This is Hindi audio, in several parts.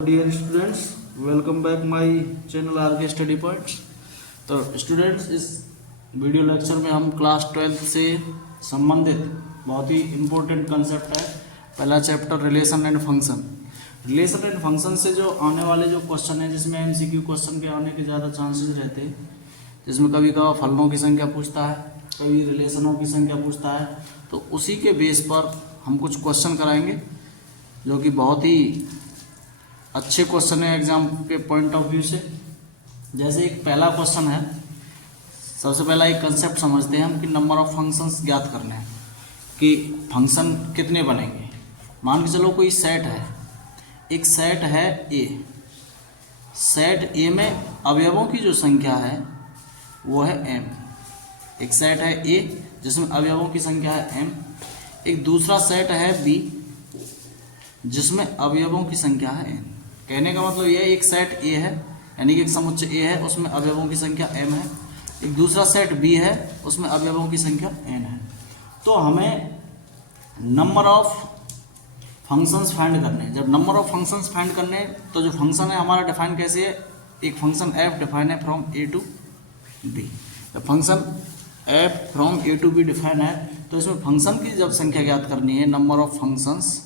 Dear students, welcome back my channel R K study points. तो स्टूडेंट्स, इस वीडियो लेक्चर में हम क्लास 12 से संबंधित बहुत ही इम्पोर्टेंट कंसेप्ट है। पहला chapter relation and function. Relation and function से जो आने वाले जो क्वेश्चन है, जिसमें एमसीक्यू क्वेश्चन के आने के ज़्यादा चांसेस रहते हैं, जिसमें कभी कभी फलनों की संख्या पूछता है, कभी रिलेशनों की संख्या पूछता है। तो उसी के बेस पर हम कुछ क्वेश्चन कराएंगे जो कि बहुत ही अच्छे क्वेश्चन है एग्जाम के पॉइंट ऑफ व्यू से। जैसे एक पहला क्वेश्चन है, सबसे पहला एक कंसेप्ट समझते हैं हम कि नंबर ऑफ फंक्शंस ज्ञात करने हैं कि फंक्शन कितने बनेंगे। मान के चलो कोई सेट है, एक सेट है ए। सेट ए में अवयवों की जो संख्या है वो है एम। एक सेट है ए जिसमें अवयवों की संख्या है एम। एक दूसरा सेट है बी जिसमें अवयवों की संख्या है एन। कहने का मतलब यह एक सेट ए है, यानी कि एक समुच्चय ए है, उसमें अवयवों की संख्या एम है। एक दूसरा सेट बी है, उसमें अवयवों की संख्या एन है। तो हमें नंबर ऑफ फंक्शंस फाइंड करने हैं। जब नंबर ऑफ फंक्शंस फाइंड करने हैं तो जो फंक्शन है हमारा डिफाइन कैसे है, एक फंक्शन एफ डिफाइन है from A to B. Function F from A to B define है, तो इसमें फंक्शन की जब संख्या ज्ञात करनी है, नंबर ऑफ फंक्शंस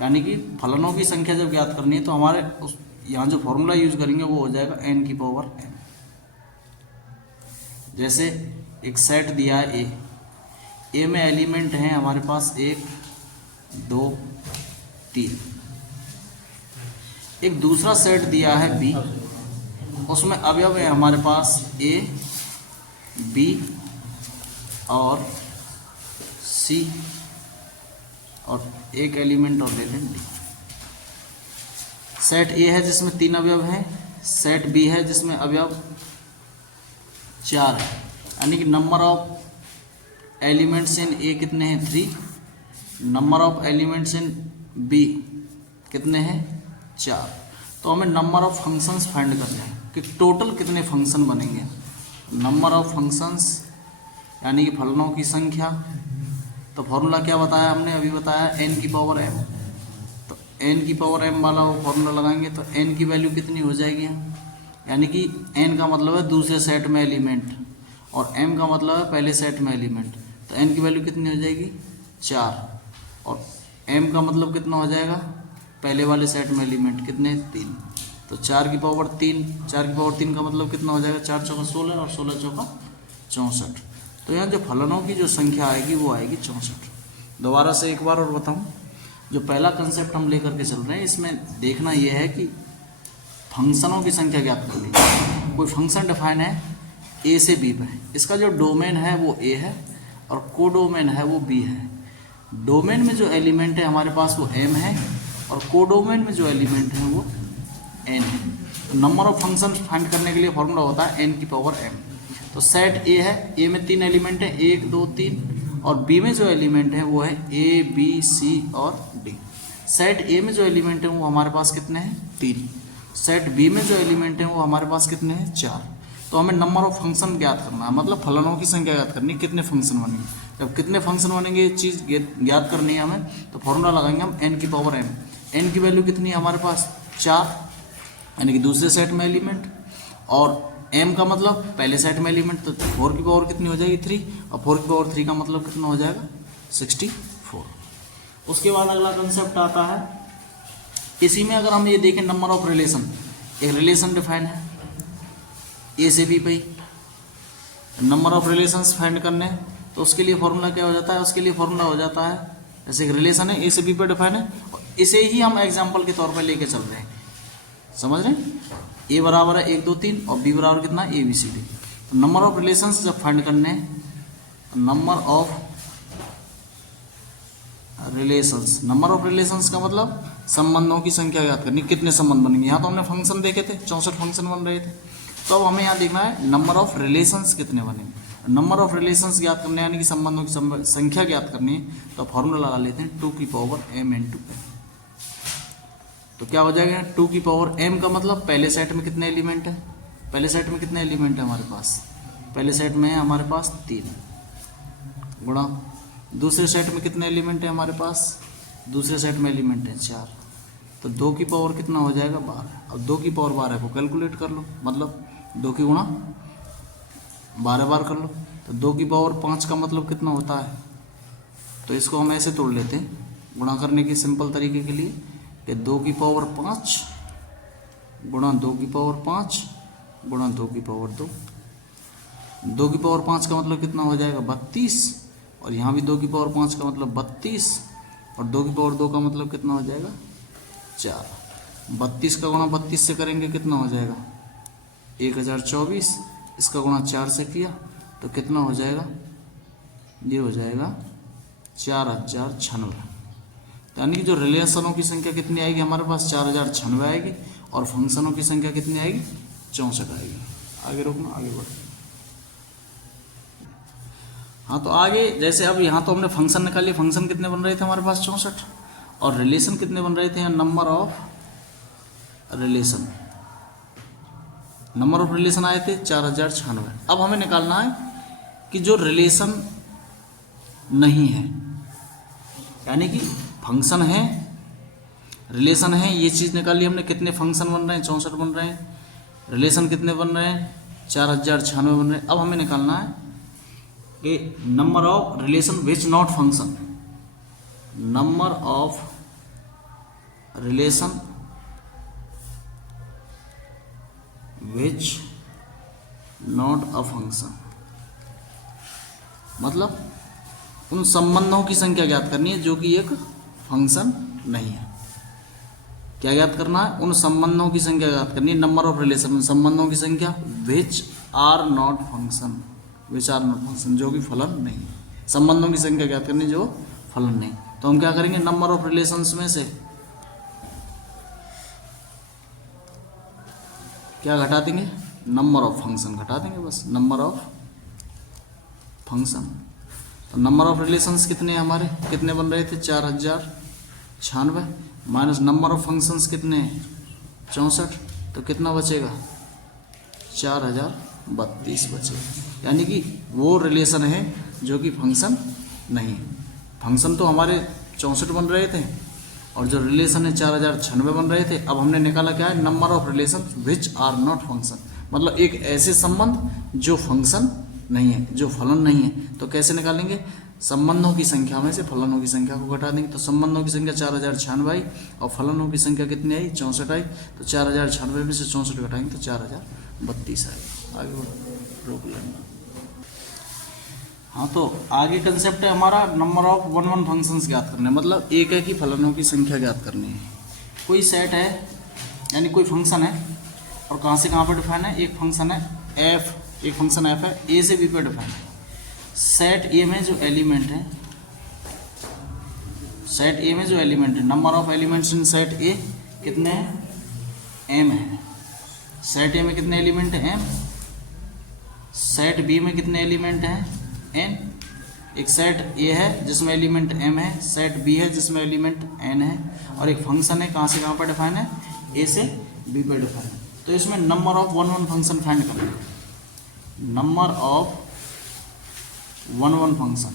यानी कि फलनों की संख्या जब ज्ञात करनी है, तो हमारे उस यहाँ जो फॉर्मूला यूज करेंगे वो हो जाएगा एन की पावर एम। जैसे एक सेट दिया है ए, ए में एलिमेंट हैं हमारे पास 1 2 3। एक दूसरा सेट दिया है बी, उसमें अवयव है हमारे पास ए बी और सी और एक एलिमेंट और ले लें डी। सेट ए है जिसमें 3 अवयव हैं, सेट बी है जिसमें अवयव 4 है, यानी कि number of elements in A कितने हैं 3, number of elements in B कितने हैं 4। तो हमें नंबर ऑफ फंक्शंस फाइंड करने हैं कि टोटल कितने फंक्शन बनेंगे। नंबर ऑफ फंक्शंस यानी कि फलनों की संख्या। तो फॉर्मूला क्या बताया हमने, अभी बताया एन की पावर एम। तो एन की पावर एम वाला वो फॉर्मूला लगाएंगे तो एन की वैल्यू कितनी हो जाएगी, यानी कि एन का मतलब है दूसरे सेट में एलिमेंट और एम का मतलब है पहले सेट में एलिमेंट। तो एन की वैल्यू कितनी हो जाएगी 4 और एम का मतलब कितना हो जाएगा, पहले वाले सेट में एलिमेंट कितने 3। तो 4 की पावर 3, 4 की पावर 3 का मतलब कितना हो जाएगा, 4 चौका 16 और 16 चौका 64। तो यहाँ जो फलनों की जो संख्या आएगी वो आएगी 64। दोबारा से एक बार और बताऊँ, जो पहला कंसेप्ट हम लेकर के चल रहे हैं, इसमें देखना यह है कि फंक्शनों की संख्या ज्ञात करनी है। कोई फंक्शन डिफाइन है ए से बी पे, इसका जो डोमेन है वो ए है और कोडोमेन है वो बी है। डोमेन में जो एलिमेंट है हमारे पास वो एम है और कोडोमेन में जो एलिमेंट है वो एन है। तो नंबर ऑफ फंक्शन फाइंड करने के लिए फॉर्मूला होता है एन की पावर एम। तो सेट ए है, ए में 3 एलिमेंट है 1 2 3 और बी में जो एलिमेंट है वो है ए बी सी और डी। सेट ए में जो एलिमेंट है वो हमारे पास कितने हैं 3। सेट बी में जो एलिमेंट है वो हमारे पास कितने हैं 4। तो हमें नंबर ऑफ फंक्शन ज्ञात करना है, मतलब फलनों की संख्या ज्ञात करनी है, कितने फंक्शन बनेंगे। जब कितने फंक्शन बनेंगे ये चीज़ ज्ञात करनी है हमें, तो फॉर्मूला लगाएंगे हम एन की पावर एम। एन की वैल्यू कितनी है हमारे पास 4, यानी कि दूसरे सेट में एलिमेंट, और एम का मतलब पहले सेट में एलिमेंट। तो 4 की पावर कितनी हो जाएगी 3 और 4 की पावर 3 का मतलब कितना हो जाएगा 64। उसके बाद अगला कंसेप्ट आता है, इसी में अगर हम ये देखें नंबर ऑफ रिलेशन, एक रिलेशन डिफाइन है ए से बी पे, नंबर ऑफ रिलेशंस फाइंड करने हैं। तो उसके लिए फॉर्मूला क्या हो जाता है, उसके लिए फॉर्मूला हो जाता है, जैसे एक रिलेशन है ए से बी पे डिफाइन है और इसे ही हम एग्जाम्पल के तौर पर लेके चल रहे हैं, समझ रहे हैं। ए बराबर है 1 2 3 और बी बराबर कितना ए बी सी डी। तो नंबर ऑफ रिलेशंस जब फाइंड करने हैं, नंबर ऑफ रिलेशंस का मतलब संबंधों की संख्या ज्ञात करनी, कितने संबंध बनेंगे। यहाँ तो हमने फंक्शन देखे थे, 64 फंक्शन बन रहे थे। तो अब हमें यहाँ देखना है नंबर ऑफ रिलेशंस कितने बनेंगे। नंबर ऑफ रिलेशंस ज्ञात करने यानी कि संबंधों की संख्या ज्ञात करनी है, तो फॉर्मूला लगा लेते हैं 2 की पावर एम इंटू एन। तो क्या हो जाएगा 2 की पावर m का मतलब पहले सेट में कितने एलिमेंट है, पहले सेट में कितने एलिमेंट है हमारे पास, पहले सेट में है हमारे पास 3 गुणा दूसरे सेट में कितने एलिमेंट है हमारे पास दूसरे सेट में एलिमेंट है 4, तो 2 की पावर कितना हो जाएगा 12। अब 2 की पावर 12 को कैलकुलेट कर लो, मतलब 2 की गुणा 12 बार कर लो, तो 2 की पावर 5 का मतलब कितना होता है। तो इसको हम ऐसे तोड़ लेते हैं गुणा करने के सिंपल तरीके के लिए कि 2 की पावर 5 गुणा 2 की पावर 5 गुणा 2 की पावर 2। 2 की पावर 5 का मतलब कितना हो जाएगा 32, और यहाँ भी 2 की पावर 5 का मतलब 32, और 2 की पावर 2 का मतलब कितना हो जाएगा 4। 32 का गुणा 32 से करेंगे कितना हो जाएगा 1024, इसका गुणा 4 से किया तो कितना हो जाएगा, ये हो जाएगा 4096। यानी कि जो रिलेशनों की संख्या कितनी आएगी हमारे पास 4096 आएगी, और फंक्शनों की संख्या कितनी आएगी 64 आएगी। आगे रोकना, आगे बढ़ो। हाँ तो आगे जैसे अब यहाँ तो हमने फंक्शन निकाली, फंक्शन कितने बन रहे थे हमारे पास 64, और रिलेशन कितने बन रहे थे, number of relation, number of relation आए थे 4096। अब हमें निकालना है कि जो रिलेशन नहीं है, यानी कि फंक्शन है रिलेशन है, ये चीज़ निकाली हमने, कितने फंक्शन बन रहे हैं 64 बन रहे हैं, रिलेशन कितने बन रहे हैं 4096 बन रहे हैं। अब हमें निकालना है कि number of relation which not function, number of relation which not a function, मतलब उन संबंधों की संख्या ज्ञात करनी है जो कि एक फंक्शन नहीं है। क्या ज्ञात करना है, उन संबंधों की संख्या ज्ञात करनी है, नंबर ऑफ रिलेशन, संबंधों की संख्या which are not function, which are not function, जो कि फलन नहीं है। संबंधों की संख्या ज्ञात करनी जो फलन नहीं। तो हम क्या करेंगे, नंबर ऑफ रिलेशंस में से क्या घटा देंगे, नंबर ऑफ फंक्शन घटा देंगे, बस नंबर ऑफ फंक्शन। तो नंबर ऑफ रिलेशंस कितने हैं हमारे, कितने बन रहे थे 4096, माइनस नंबर ऑफ फंक्शंस कितने हैं 64, तो कितना बचेगा 4032 बचेगा। यानी कि वो रिलेशन है जो कि फंक्शन नहीं है। फंक्शन तो हमारे 64 बन रहे थे, और जो रिलेशन है 4096 बन रहे थे। अब हमने निकाला क्या है, number of relation which are not function, मतलब एक ऐसे संबंध जो फंक्शन नहीं है, जो फलन नहीं है। तो कैसे निकालेंगे, संबंधों की संख्या में से फलनों की संख्या को घटा देंगे। तो संबंधों की संख्या 4096 आई, और फलनों की संख्या कितनी आई 64 आई। तो 4096 में से 64 घटाएंगे तो 4032 आएगा। आगे रोक लेंगे। हाँ तो आगे कंसेप्ट है हमारा नंबर ऑफ वन फंक्शंस ज्ञात करने, मतलब एक है कि फलनों की संख्या ज्ञात करनी है। कोई सेट है यानी कोई फंक्शन है, और कहाँ से कहाँ पर डिफाइन है, एक फंक्शन है एफ, एक फंक्शन एफ है ए से बी पर डिफाइन है। सेट ए में जो एलिमेंट है, सेट ए में जो एलिमेंट है, number of elements in set ए कितने हैं, एम है। सेट ए में कितने एलिमेंट हैं, एम। सेट बी में कितने एलिमेंट हैं, एन। एक सेट ए है जिसमें एलिमेंट एम है, सेट बी है जिसमें एलिमेंट एन है, और एक फंक्शन है कहाँ से कहाँ पर डिफाइन है, ए से बी पर डिफाइन है। तो इसमें number of one function find करना है, number of one function.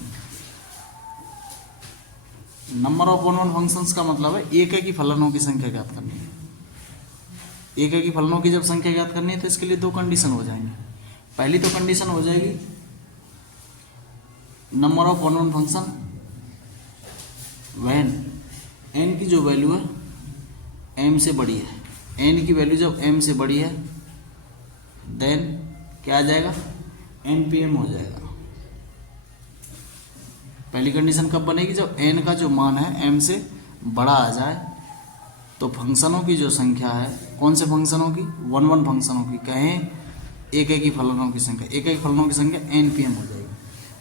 Number of one functions का मतलब है एक है कि फलनों की संख्या ज्ञात करनी है। एक है कि फलनों की जब संख्या ज्ञात करनी है तो इसके लिए दो कंडीशन हो जाएंगे। पहली तो कंडीशन हो जाएगी number of one function when an की जो वैल्यू है एम से बड़ी है, एन की वैल्यू जब एम से बड़ी है देन क्या आ जाएगा, एन पी एम हो जाएगा। पहली कंडीशन कब बनेगी, जब एन का जो मान है एम से बड़ा आ जाए, तो फंक्शनों की जो संख्या है, कौन से फंक्शनों की, वन फंक्शनों की, कहें एक एक ही फलनों की संख्या, एक एक फलनों की संख्या एन पी एम हो जाएगी।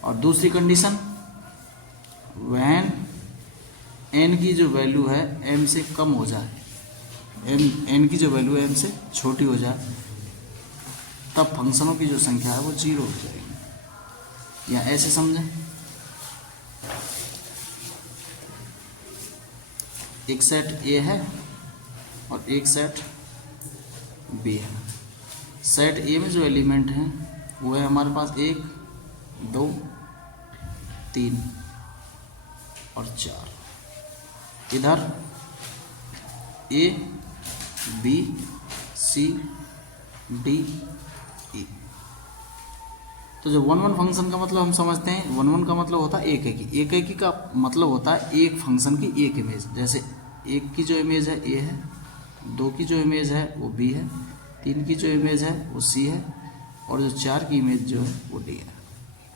और दूसरी कंडीशन व्हेन एन की जो वैल्यू है एम से कम हो जाए, एन की जो वैल्यू है एम से छोटी हो जाए, तब फंक्शनों की जो संख्या है वो 0 हो जाएगी। या ऐसे समझें, एक सेट ए है और एक सेट बी है। सेट ए में जो एलिमेंट हैं वो है हमारे पास 1 2 3 और 4, इधर A B C D E. तो जो 1 1 फंक्शन का मतलब हम समझते हैं, 1 1 का मतलब होता है एक एकी। एक एकी का मतलब होता है एक फंक्शन की एक इमेज। जैसे एक की जो इमेज है ए है, 2 की जो इमेज है वो बी है, 3 की जो इमेज है वो सी है, और जो 4 की इमेज जो है वो डी है।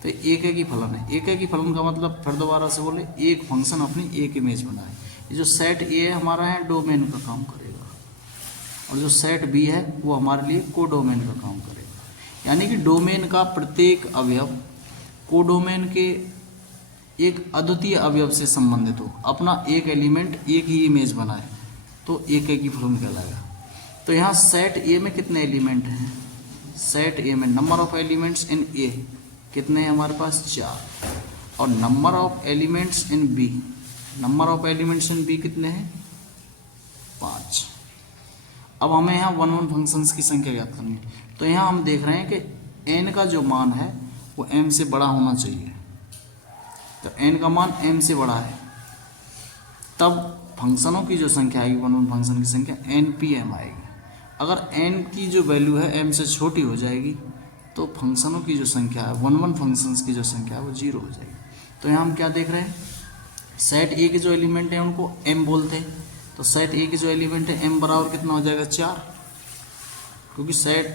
तो एक एकी फलन है। एक एकी फलन का मतलब फिर दोबारा से बोले, एक फंक्शन अपनी एक इमेज बनाए। ये जो सेट ए हमारा है डोमेन का काम करेगा, और जो सेट बी है वो हमारे लिए कोडोमेन का काम करेगा। यानी कि डोमेन का प्रत्येक अवयव कोडोमेन के एक अद्वितीय अवयव से संबंधित हो, अपना एक एलिमेंट एक ही इमेज बनाए, तो एक एकी फलन कहलाएगा। तो यहाँ सेट ए में कितने एलिमेंट हैं? सेट ए में number of elements in A कितने हैं हमारे पास? 4। और number of elements in B, number of elements in B कितने हैं? 5। अब हमें यहाँ 1 1 फंक्शंस की संख्या ज्ञात करनी है। तो यहाँ हम देख रहे हैं कि n का जो मान है वो m से बड़ा होना चाहिए। तो n का मान m से बड़ा है, तब फंक्शनों की जो संख्या आएगी 1 1 फंक्शन की संख्या npm आएगी। अगर n की जो वैल्यू है m से छोटी हो जाएगी तो फंक्शनों की जो संख्या है 1 1 फंक्शंस की जो संख्या है वो 0 हो जाएगी। तो यहाँ हम क्या देख रहे हैं? सेट ए के जो एलिमेंट हैं उनको m बोलते हैं। तो सेट ए के जो एलिमेंट है m बराबर कितना हो जाएगा? 4, क्योंकि सेट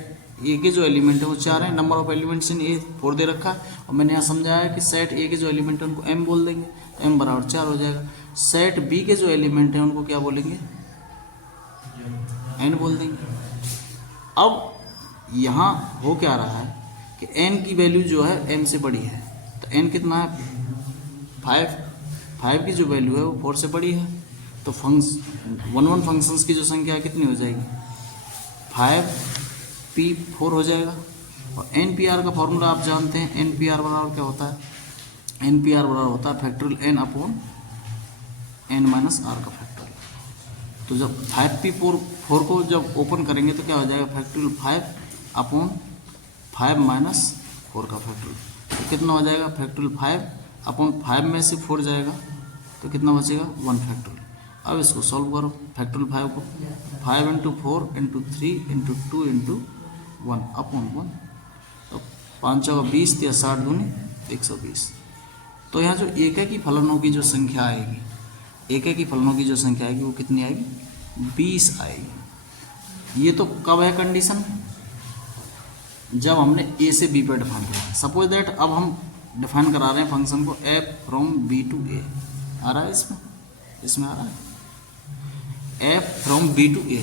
ए के जो एलिमेंट है वो 4 है। नंबर ऑफ एलिमेंट्स इन ए 4 दे रखा है, और मैंने यहाँ समझाया कि सेट ए के जो एलिमेंट है उनको m बोल देंगे, तो m बराबर 4 हो जाएगा। सेट बी के जो एलिमेंट है उनको क्या बोलेंगे? n बोल देंगे। अब यहाँ हो क्या रहा है कि n की वैल्यू जो है m से बड़ी है, तो n कितना है? 5 की जो वैल्यू है वो 4 से बड़ी है। तो 1 1 फंक्शंस की जो संख्या कितनी हो जाएगी? 5p4 हो जाएगा। और npr का फॉर्मूला आप जानते हैं, npr बराबर क्या होता है? npr बराबर होता है factorial n upon n minus R का फैक्टोरियल। तो जब 5p4 को जब ओपन करेंगे तो क्या हो जाएगा? फैक्टोरियल 5 अपॉन 5 माइनस 4 का फैक्टोरियल। तो कितना हो जाएगा? फैक्टोरियल 5 अपॉन 5 में से 4 जाएगा तो कितना बचेगा? 1 फैक्टोरियल। अब इसको सॉल्व करो, फैक्टोरियल 5 को 5 into 4 into 3 into 2 into 1 upon 1। तो 5 चौका 20 या 60 दूनी 120। तो यहाँ जो एक की फलनों की जो संख्या आएगी, एक की फलनों की जो संख्या आएगी वो कितनी आएगी? 20 आएगी। ये तो कब है कंडीशन? जब हमने ए से बी पर डिफाइन किया। सपोज दैट अब हम डिफाइन करा रहे हैं फंक्शन को f from b to a। आ रहा है इसमें आ रहा है f from b to a।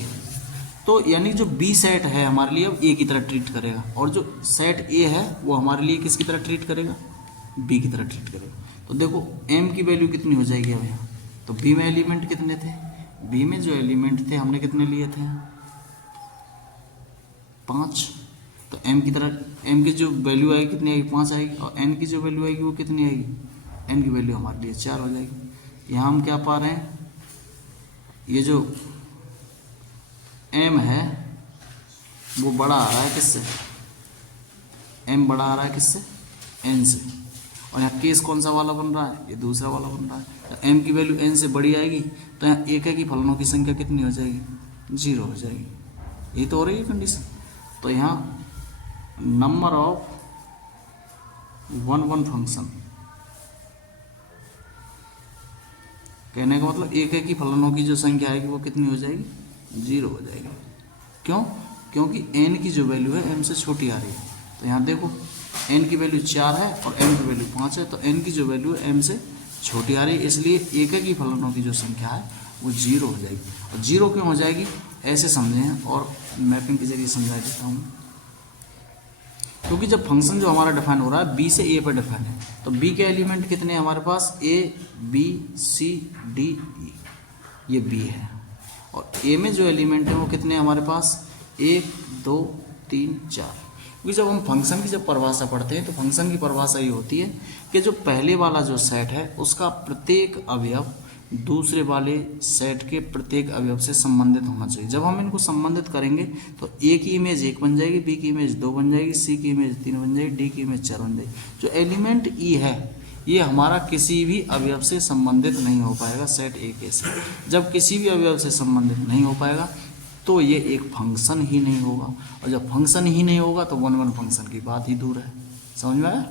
तो यानी जो b सेट है हमारे लिए अब a की तरह ट्रीट करेगा, और जो सेट a है वो हमारे लिए किसकी तरह ट्रीट करेगा? b की तरह ट्रीट करेगा। तो देखो m की वैल्यू कितनी हो जाएगी अब यहाँ? तो b में एलिमेंट कितने थे? b में जो एलिमेंट थे हमने कितने लिए थे? 5। तो m की तरह m की जो वैल्यू आएगी कितनी आएगी? 5 आएगी। और n की जो वैल्यू आएगी वो कितनी आएगी? n की वैल्यू हमारे लिए 4 हो जाएगी। यहाँ हम क्या पा रहे हैं? ये जो m है वो बड़ा आ रहा है किससे? m बड़ा आ रहा है किससे? n से। और यहाँ केस कौन सा वाला बन रहा है? ये दूसरा वाला बन रहा है। तो m की वैल्यू n से बड़ी आएगी तो यहाँ एक की फलनों की संख्या कितनी हो जाएगी? 0 हो जाएगी। यही तो हो रही है कंडीशन। तो यहाँ नंबर ऑफ 1 1 फंक्शन, कहने का मतलब एक की फलनों की जो संख्या आएगी वो कितनी हो जाएगी? 0 हो जाएगी। क्यों? क्योंकि n की जो वैल्यू है m से छोटी आ रही है। तो यहाँ देखो n की वैल्यू 4 है और m की वैल्यू 5 है, तो n की जो वैल्यू है m से छोटी आ रही है, इसलिए एक की फलनों की जो संख्या है वो 0 हो जाएगी। और 0 क्यों हो जाएगी ऐसे समझें, और मैपिंग के जरिए समझा देता हूँ। क्योंकि जब फंक्शन जो हमारा डिफाइन हो रहा है b से a पर डिफाइन है, तो b के एलिमेंट कितने हैं हमारे पास? a b c d e, ये b है। और a में जो एलिमेंट है वो कितने हैं हमारे पास? 1 2 3 4। क्योंकि जब हम फंक्शन की जब परिभाषा पढ़ते हैं तो फंक्शन की परिभाषा ये होती है कि जो पहले वाला जो सेट है उसका प्रत्येक अवयव दूसरे वाले सेट के प्रत्येक अवयव से संबंधित होना चाहिए। जब हम इनको संबंधित करेंगे तो ए की इमेज 1 बन जाएगी, बी की इमेज 2 बन जाएगी, सी की इमेज 3 बन जाएगी, डी की इमेज 4 बन जाएगी। जो एलिमेंट ई है ये हमारा किसी भी अवयव से संबंधित नहीं हो पाएगा सेट ए के से। जब किसी भी अवयव से संबंधित नहीं हो पाएगा तो ये एक फंक्शन ही नहीं होगा, और जब फंक्शन ही नहीं होगा तो वन वन फंक्शन की बात ही दूर है। समझ में आया?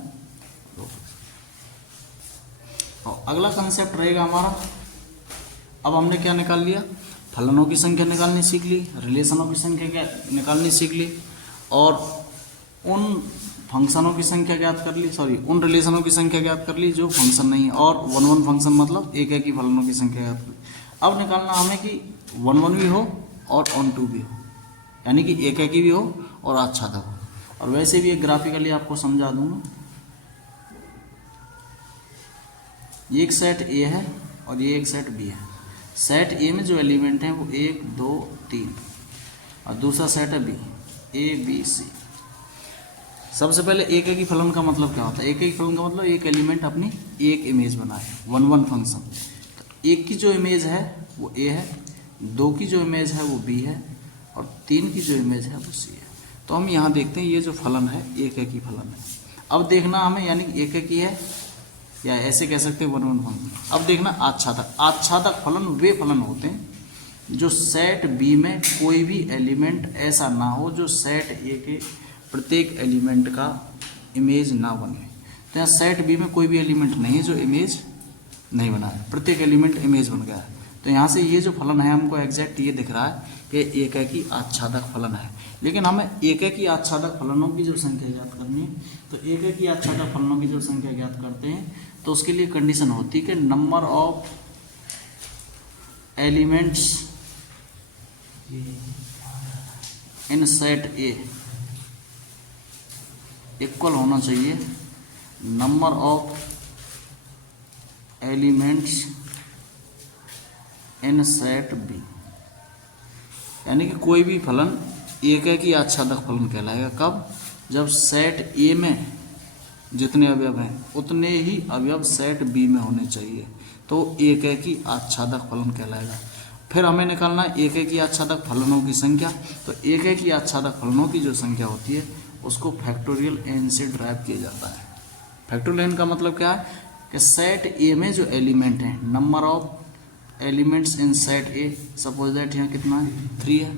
और अगला कंसेप्ट रहेगा हमारा, अब हमने क्या निकाल लिया, फलनों की संख्या निकालनी सीख ली, रिलेशनों की संख्या निकालनी सीख ली, और उन फंक्शनों की संख्या ज्ञात कर ली, उन रिलेशनों की संख्या ज्ञात कर ली जो फंक्शन नहीं है, और वन वन फंक्शन मतलब एक एक ही फलनों की संख्या ज्ञात कर ली। अब निकालना हमें कि वन वन भी हो और ऑन टू भी हो, यानी कि एक एक ही भी हो और आच्छादक हो। और वैसे भी एक ग्राफिकली आपको समझा दूंगा। ये एक सेट ए है और ये एक सेट बी है। सेट ए में जो एलिमेंट हैं वो 1 2 3, और दूसरा सेट है बी, ए बी सी। सबसे पहले एक एक ही फलन का मतलब क्या होता है? एक एक फलन का मतलब एक एलिमेंट अपनी एक इमेज बनाए, वन वन फंक्शन। तो एक की जो इमेज है वो ए है, 2 की जो इमेज है वो बी है, और 3 की जो इमेज है वो सी है। तो हम यहाँ देखते हैं ये जो फलन है एक एक ही फलन है। अब देखना हमें, यानी एक एक ही है, या ऐसे कह सकते हैं वन वन फंक्शन। अब देखना आच्छादक। आच्छादक फलन वे फलन होते हैं जो सेट बी में कोई भी एलिमेंट ऐसा ना हो जो सेट ए के प्रत्येक एलिमेंट का इमेज ना बने। तो यहाँ सेट बी में कोई भी एलिमेंट नहीं है जो इमेज नहीं बना है, प्रत्येक एलिमेंट इमेज बन गया है। तो यहाँ से ये जो फलन है हमको एग्जैक्ट ये दिख रहा है कि एक एक ही आच्छादक फलन है। लेकिन हमें एक एक ही आच्छादक फलनों की जो संख्या ज्ञात करनी है, तो एक एक ही आच्छादक फलनों की जो संख्या ज्ञात करते हैं तो उसके लिए कंडीशन होती है कि number of elements in set A equal होना चाहिए number of elements in set B. यानी कि कोई भी फलन एक एक ही आच्छादक फलन कहलाएगा। कब? जब सेट ए में जितने अवयव हैं उतने ही अवयव सेट बी में होने चाहिए, तो एक एक ही आच्छादक फलन कहलाएगा। फिर हमें निकालना है एक एक ही आच्छादक फलनों की संख्या। तो एक एक ही आच्छादक फलनों की जो संख्या होती है उसको फैक्टोरियल एन से ड्राइव किया जाता है। फैक्टोरियल एन का मतलब क्या है कि सेट ए में जो एलिमेंट हैं, number of elements in set A, suppose that यहाँ कितना है 3 है,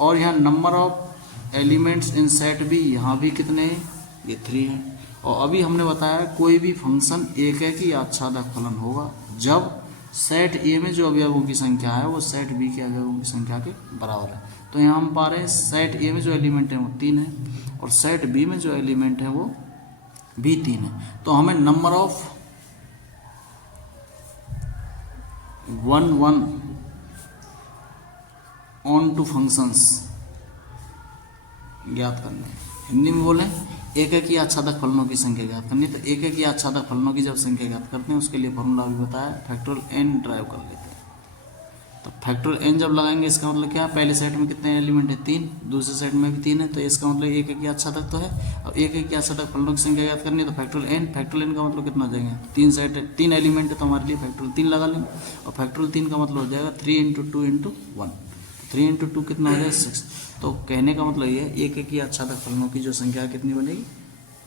और यहाँ number of elements in set B, यहाँ भी कितने हैं, ये 3 है। और अभी हमने बताया कोई भी फंक्शन एक एक ही आच्छादक फलन होगा जब सेट ए में जो अवयवों की संख्या है वो सेट बी के अवयवों की संख्या के बराबर है। तो यहाँ हम पा रहे हैं सेट ए में जो एलिमेंट है वो 3 है और सेट बी में जो एलिमेंट है वो भी 3 है। तो हमें number of 1 1 onto functions ज्ञात करने हैं। हिंदी में बोलें एक एक ही आच्छादक फलनों की संख्या ज्ञात करनी है। तो एक एक ही आच्छादक फलनों की जब संख्या ज्ञात करते हैं उसके लिए फॉर्मूला भी बताया, फैक्टोरियल एन ड्राइव कर लेते हैं। तो फैक्टोरियल एन जब लगाएंगे इसका मतलब क्या है, पहले सेट में कितने एलिमेंट है 3, दूसरे सेट में भी 3 है, तो इसका मतलब एक एक ही आच्छादक तो है। और एक एक ही आच्छादक फलनों की संख्या ज्ञात करनी है तो फैक्टोरियल एन का मतलब कितना हो जाएगा, 3 सेट है, 3 एलिमेंट है तो हमारे लिए फैक्टोरियल 3 लगा लेंगे। और फैक्टोरियल 3 का मतलब हो जाएगा 3 × 2 × 1, 3 × 2 कितना हो जाएगा 6। तो कहने का मतलब ये है एक एक ही आच्छादक फलनों की जो संख्या कितनी बनेगी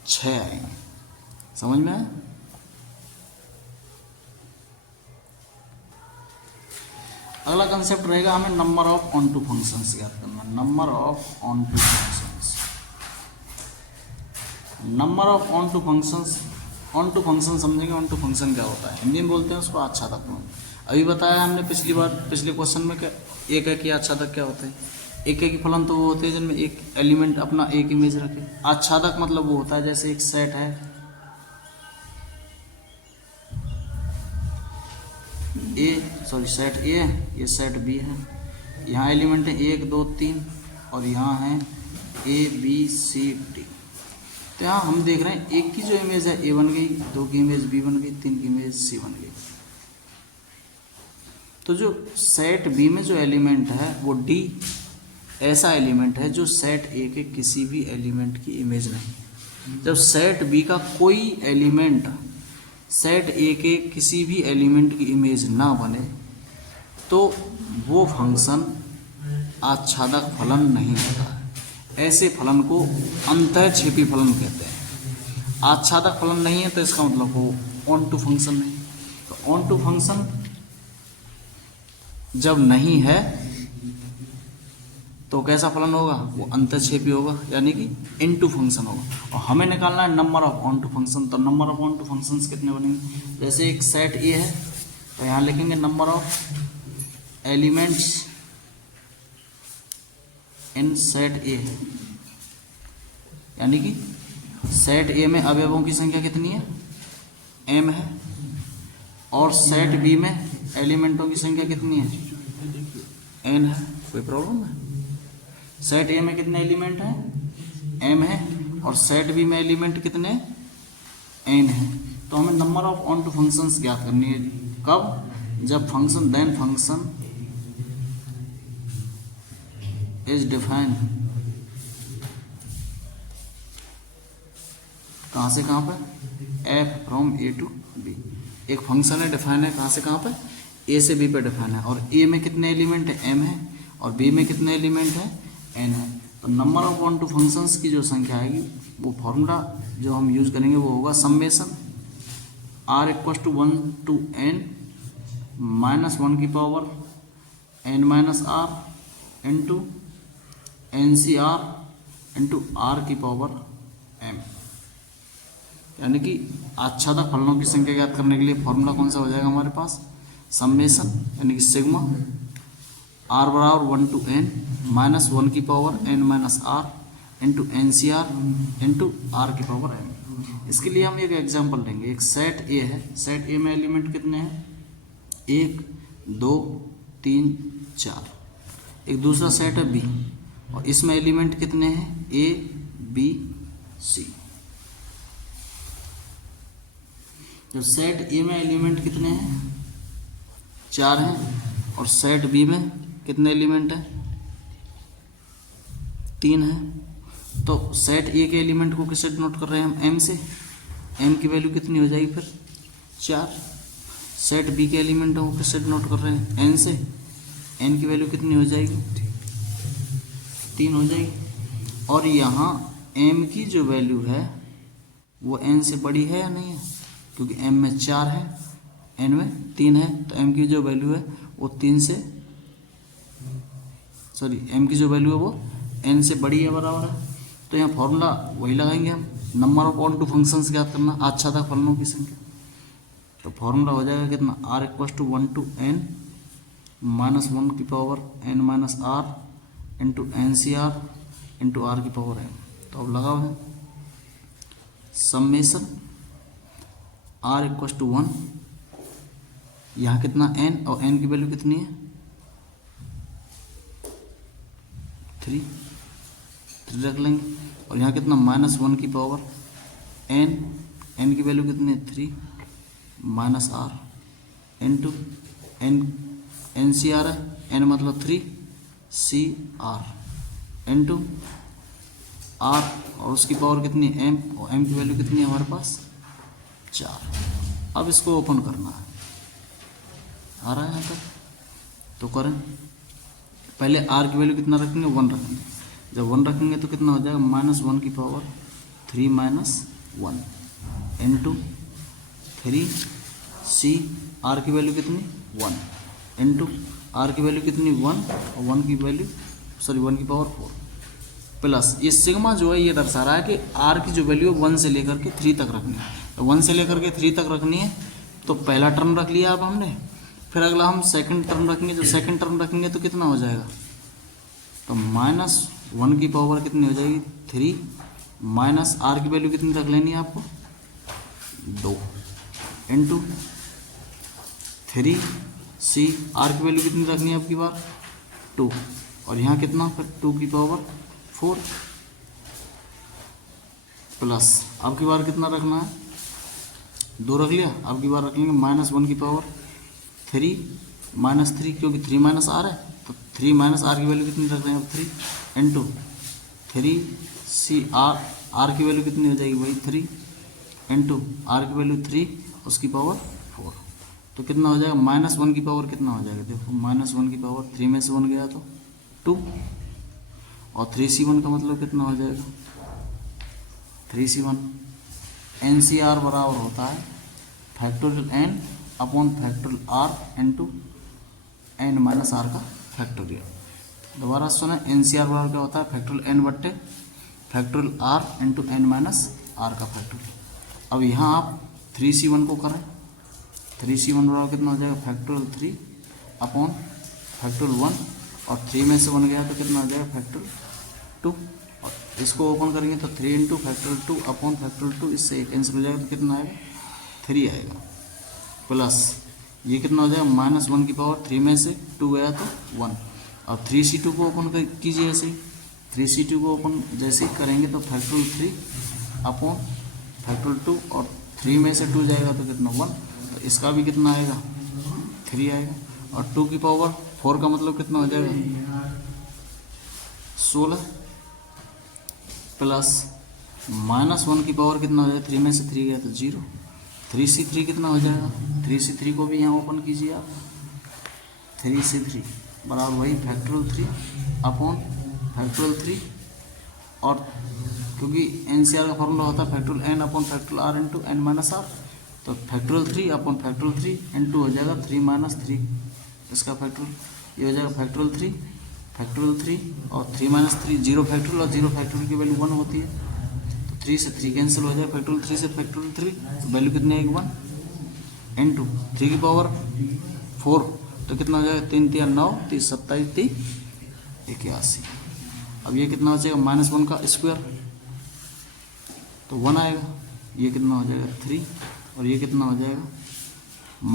6 आएंगे। समझ में आया? अगला कंसेप्ट रहेगा हमें number of onto functions याद करना। Number of onto functions, number of onto functions. Onto function समझेंगे ऑन टू फंक्शन क्या होता है, हिंदी में बोलते हैं उसको आच्छादक फलन। अभी बताया हमने पिछले क्वेश्चन में क्या एक एक ही आच्छादक क्या होता है। एक एक ही फलन तो वो होते हैं जिनमें एक एलिमेंट अपना एक इमेज रखे। आच्छादक मतलब वो होता है जैसे एक सेट है सेट ए, ये सेट बी है, यहाँ एलिमेंट है 1 2 3 और यहाँ है ए बी सी डी। तो यहाँ हम देख रहे हैं एक की जो इमेज है ए बन गई, 2 की इमेज बी बन गई, 3 की इमेज सी बन गई। तो जो सेट बी में जो एलिमेंट है वो डी ऐसा एलिमेंट है जो सेट ए के किसी भी एलिमेंट की इमेज नहीं। जब सेट बी का कोई एलिमेंट सेट ए के किसी भी एलिमेंट की इमेज ना बने तो वो फंक्शन आच्छादक फलन नहीं होता है। ऐसे फलन को अंतःक्षेपी फलन कहते हैं। आच्छादक फलन नहीं है तो इसका मतलब वो ऑन टू फंक्शन नहीं। तो ऑन टू फंक्शन जब नहीं है तो कैसा फलन होगा, वो अंतःक्षेपी होगा, यानी कि इनटू फंक्शन होगा। और हमें निकालना है number of onto function. तो number of onto functions कितने बनेंगे, जैसे एक सेट ए है तो यहाँ लिखेंगे number of elements in set ए, यानी कि सेट ए में अवयवों की संख्या कितनी है, m है, और सेट बी में एलिमेंटों की संख्या कितनी है, n है। कोई प्रॉब्लम है, सेट ए में कितने एलिमेंट हैं, m है, और सेट बी में एलिमेंट कितने, n है। तो हमें number of onto functions ज्ञात करनी है। कब, जब function then function is defined, कहाँ से कहाँ पे, f from a to b। एक फंक्शन है, डिफाइन है कहाँ से कहाँ पे, a से b पे डिफाइन है, और a में कितने एलिमेंट है, m है, और b में कितने एलिमेंट है, n है। तो number of onto functions की जो संख्या आएगी, वो फॉर्मूला जो हम यूज करेंगे वो होगा summation r equal to 1 to n minus 1 की power n minus r into NCR into r की पावर m। यानी कि आच्छादक फलनों की संख्या ज्ञात करने के लिए फॉर्मूला कौन सा हो जाएगा हमारे पास, समेशन, यानी कि सिग्मा r बराबर 1 टू n माइनस 1 की power n minus r into NCR into r की पावर m। इसके लिए हम एक एग्जांपल लेंगे। एक सेट ए है, सेट ए में एलिमेंट कितने हैं, 1 2 3 4। एक दूसरा सेट है बी, और इसमें एलिमेंट कितने हैं, ए बी सी। तो सेट ए में एलिमेंट कितने हैं, 4 हैं, और सेट बी में कितने एलिमेंट हैं, 3 हैं। तो सेट ए के एलिमेंट को किससे डिनोट कर रहे हैं हम, m से। m की वैल्यू कितनी हो जाएगी फिर, 4। सेट बी के एलिमेंटों को किससे डिनोट कर रहे हैं, n से। n की वैल्यू कितनी हो जाएगी, 3 हो जाएगी। और यहाँ m की जो वैल्यू है वो n से बड़ी है या नहीं है, क्योंकि m में 4 है, n में 3 है, तो m की जो वैल्यू है वो 3 से, सॉरी m की जो वैल्यू है वो n से बड़ी है, बराबर है। तो यहाँ फॉर्मूला वही लगाएंगे हम, number of onto functions ज्ञात करना, आच्छादक फलनों की संख्या। तो फॉर्मूला हो जाएगा कितना, r equal to 1 to n minus 1 की power n minus r into NCR into r की पावर m। तो अब लगाओ है समेशन r इक्वल टू 1, यहाँ कितना n, और n की वैल्यू कितनी है, 3 रख लेंगे, और यहाँ कितना माइनस 1 की पावर n की वैल्यू कितनी है, 3 माइनस r इंटू NCR है, n मतलब 3 CR इंटू r, और उसकी पावर कितनी है, m, और m की वैल्यू कितनी है हमारे पास, 4। अब इसको ओपन करना है, आ रहा है यहाँ तक, तो करें। पहले r की वैल्यू कितना रखेंगे, 1 रखेंगे। जब 1 रखेंगे तो कितना हो जाएगा, माइनस 1 की power 3 minus 1 into 3 C, r की वैल्यू कितनी 1 इंटू r की वैल्यू कितनी 1, और 1 की वैल्यू, सॉरी 1 की पावर 4 प्लस ये सिग्मा जो है ये दर्शा रहा है कि r की जो वैल्यू 1 से लेकर के 3 तक रखनी है। तो 1 से लेकर के 3 तक रखनी है, तो पहला टर्म रख लिया अब हमने, फिर अगला हम सेकंड टर्म रखेंगे। जो सेकंड टर्म रखेंगे तो कितना हो जाएगा, तो माइनस 1 की पावर कितनी हो जाएगी, 3 माइनस r की वैल्यू कितनी रख लेनी है आपको, 2 इंटू 3 C, r की वैल्यू कितनी रखनी है आपकी बार, 2, और यहाँ कितना फिर 2 की पावर 4 प्लस आपकी बार कितना रखना है, 2 रख लिया। आपकी बार रखेंगे माइनस 1 की पावर 3 माइनस 3, क्योंकि 3 माइनस r है, तो 3 माइनस r की वैल्यू कितनी रख रहे हैं अब, 3 इंटू 3 C, r की वैल्यू कितनी हो जाएगी वही 3 इंटू r की वैल्यू 3 उसकी पावर 4। तो कितना हो जाएगा, माइनस 1 की पावर कितना हो जाएगा, देखो माइनस 1 की पावर 3 में से 1 गया तो 2, और 3C1 का मतलब कितना हो जाएगा, 3C1 NCR बराबर होता है factorial n upon factorial r into n minus r का फैक्टोरियल। दोबारा सुना, NCR बराबर क्या होता है फैक्टोरियल n बट्टे factorial r into n minus r का फैक्टोरियल। अब यहाँ आप 3C1 को करें, 3C1 बराबर कितना हो जाएगा फैक्टोरियल 3 अपॉन फैक्टोरियल 1 और 3 में से 1 गया तो कितना हो जाएगा फैक्टोरियल 2 और इसको ओपन करेंगे तो 3 इंटू फैक्टोरियल 2 अपॉन फैक्टोरियल 2, इससे कैंसिल हो जाएगा तो कितना आएगा 3 आएगा, प्लस ये कितना हो जाएगा -1 की पावर 3 में से 2 गया तो 1 और 3C2 को ओपन कीजिए ऐसे ही, 3C2 को ओपन जैसे ही करेंगे तो फैक्टोरियल 3 अपॉन फैक्टोरियल 2 और 3 में से 2 जाएगा तो कितना 1, तो इसका भी कितना आएगा 3 आएगा और 2 की पावर 4 का मतलब कितना हो जाएगा 16 प्लस -1 की पावर कितना हो जाएगा 3 में से 3 गया तो 0, 3C3 कितना हो जाएगा 3C3 को भी यहाँ ओपन कीजिए आप, 3C3 बराबर वही फैक्टोरियल 3 अपॉन फैक्टोरियल 3 और क्योंकि NCR का फॉर्मूला होता है factorial n upon factorial r into n minus r, तो फैक्टोरियल 3 अपॉन फैक्टोरियल 3 इंटू हो जाएगा 3 माइनस 3 इसका फैक्टोरियल, ये हो जाएगा फैक्टोरियल 3 और 3 माइनस 3 0 फैक्टोरियल और 0 फैक्टोरियल की वैल्यू 1 होती है, तो 3 से 3 कैंसिल हो जाएगा फैक्टोरियल 3 से फैक्टोरियल 3 तो वैल्यू कितनी आएगी 1 इंटू 3 की पावर 4 तो कितना हो जाएगा 3 3 9 3 27 3 81। अब ये कितना हो जाएगा -1 का स्क्वायर तो 1 आएगा, ये कितना हो जाएगा 3 और ये कितना हो जाएगा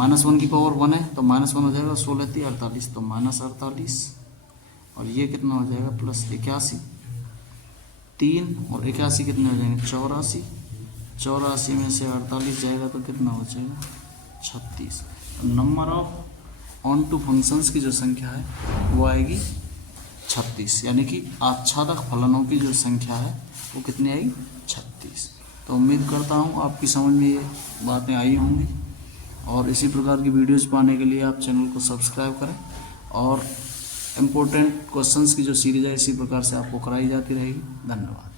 -1 की पावर 1 है तो -1 हो जाएगा 16 3 48 तो -48 और ये कितना हो जाएगा +81, 3 और 81 कितने हो जाएंगे 84, 84 में से 48 जाएगा तो कितना हो जाएगा 36। Number of onto functions की जो संख्या है वो आएगी 36, यानी कि आच्छादक फलनों की जो संख्या है वो कितनी आएगी 36। तो उम्मीद करता हूँ आपकी समझ में ये बातें आई होंगी और इसी प्रकार की वीडियोज़ पाने के लिए आप चैनल को सब्सक्राइब करें और इम्पोर्टेंट क्वेश्चंस की जो सीरीज है इसी प्रकार से आपको कराई जाती रहेगी। धन्यवाद।